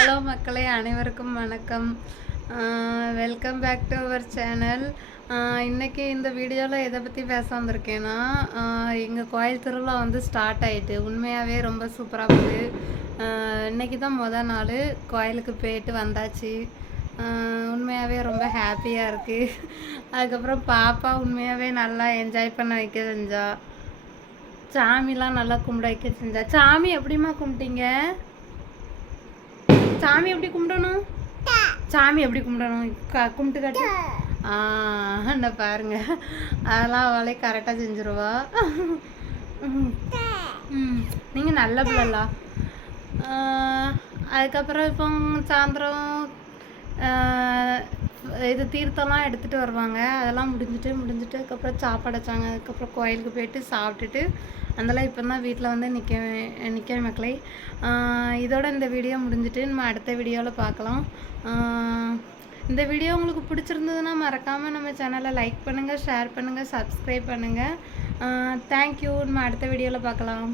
Hello மக்களே அனைவருக்கும் வணக்கம். Welcome back to our channel இன்றைக்கி இந்த வீடியோவில் எதை பற்றி பேச வந்திருக்கேன்னா எங்கள் கோயில் திருவிழா வந்து ஸ்டார்ட் ஆகிட்டு உண்மையாகவே ரொம்ப சூப்பராக போகுது. இன்றைக்கி தான் மொதல் நாள் கோயிலுக்கு போயிட்டு வந்தாச்சு. உண்மையாகவே ரொம்ப ஹாப்பியாக இருக்குது அதுக்கப்புறம் பாப்பா உண்மையாகவே நல்லா என்ஜாய் பண்ண வைக்க செஞ்சா. சாமிலாம் நல்லா கும்பிட வைக்க செஞ்சா. சாமி எப்படிம்மா கும்பிட்டீங்க? சாமி எப்படி கும்பிடணும்? சாமி எப்படி கும்பிடணும்? க- கும்பிட்டு காட்டு. ஆ என்ன பாருங்க. அதெல்லாம் அவளே கரெக்டாக செஞ்சுருவா. ம். நீங்கள் நல்ல பிள்ளைலா. அதுக்கப்புறம் இப்போ சாயந்தரம் இது தீர்த்தம்லாம் எடுத்துகிட்டு வருவாங்க. அதெல்லாம் முடிஞ்சுட்டு முடிஞ்சுட்டு அதுக்கப்புறம் சாப்பாடு வச்சாங்க. அதுக்கப்புறம் கோயிலுக்கு போயிட்டு சாப்பிட்டுட்டு அதெல்லாம் இப்போ தான் வீட்டில் வந்து நிற்க நிற்க மக்களை. இதோட இந்த வீடியோ முடிஞ்சுட்டு நம்ம அடுத்த வீடியோவில் பார்க்கலாம் இந்த வீடியோ உங்களுக்கு பிடிச்சிருந்ததுன்னா மறக்காமல் நம்ம சேனலை லைக் பண்ணுங்கள் ஷேர் பண்ணுங்கள் சப்ஸ்கிரைப் பண்ணுங்கள் தேங்க்யூ நம்ம அடுத்த வீடியோவில் பார்க்கலாம்